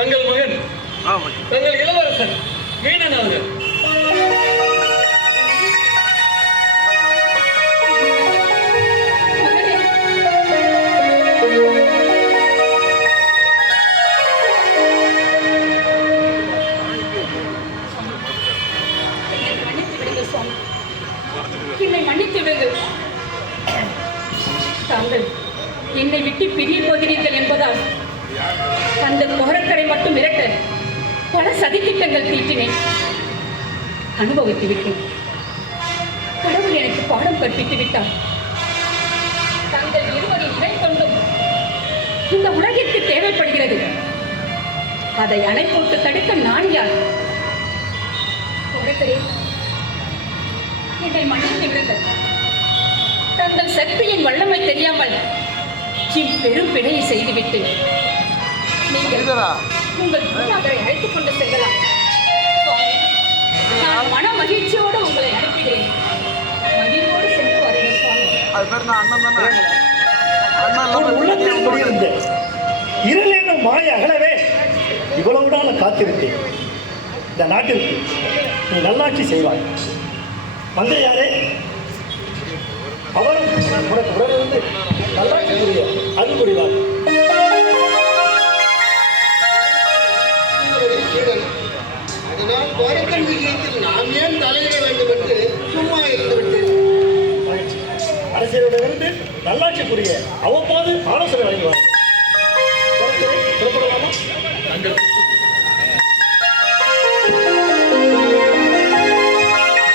தங்கள் மகன் தங்கள் இளவரசன் வீணன் அவர்கள். என்னை மன்னித்து விடுங்கள். தாங்கள் என்னை விட்டு பிரிய போகிறீர்கள் என்பதால் அந்த கோரக்கரை மட்டும் மிரட்ட பல சதித்திட்டங்கள் தீட்டினேன். அனுபவித்து விட்டேன். கடவுள் எனக்கு பாடம் கற்பித்து விட்டார். தங்கள் இருவரின் இணை கொண்டும் இந்த உலகிற்கு தேவைப்படுகிறது. அதை அணை போட்டு தடுக்க நான் யார்? கோரக்கரே, என்னை மன்னித்து விடுங்கள். தங்கள் சக்தியின் வல்லமை தெரியாமல் பெரும் பிழையை செய்துவிட்டு நீங்கள் உங்கள் குருநாதரை அழைத்துக் கொண்டு செல்லலாம். நான் மன மகிழ்ச்சியோடு உங்களை அனுப்புகிறேன். மகிழ்வோடு சென்று வருகிறேன். இருள் என்னும் மாய அகலவே இவ்வளவுதான் காத்திருந்தேன். இந்த நாட்டிற்கு நீ நல்லாட்சி செய்வாய். மந்தையாரே, அவரும் உனக்கு உடனிருந்து நல்லாட்சி புரிய அது புரிவார். அதனால் கோரக்கன் விஷயத்தில் நாம் ஏன் தலையிட வேண்டும் என்று சும்மா இருந்துவிட்டு அரசியலிடமிருந்து நல்லாட்சி புரிய அவ்வப்போது ஆலோசனை வழங்குவார்.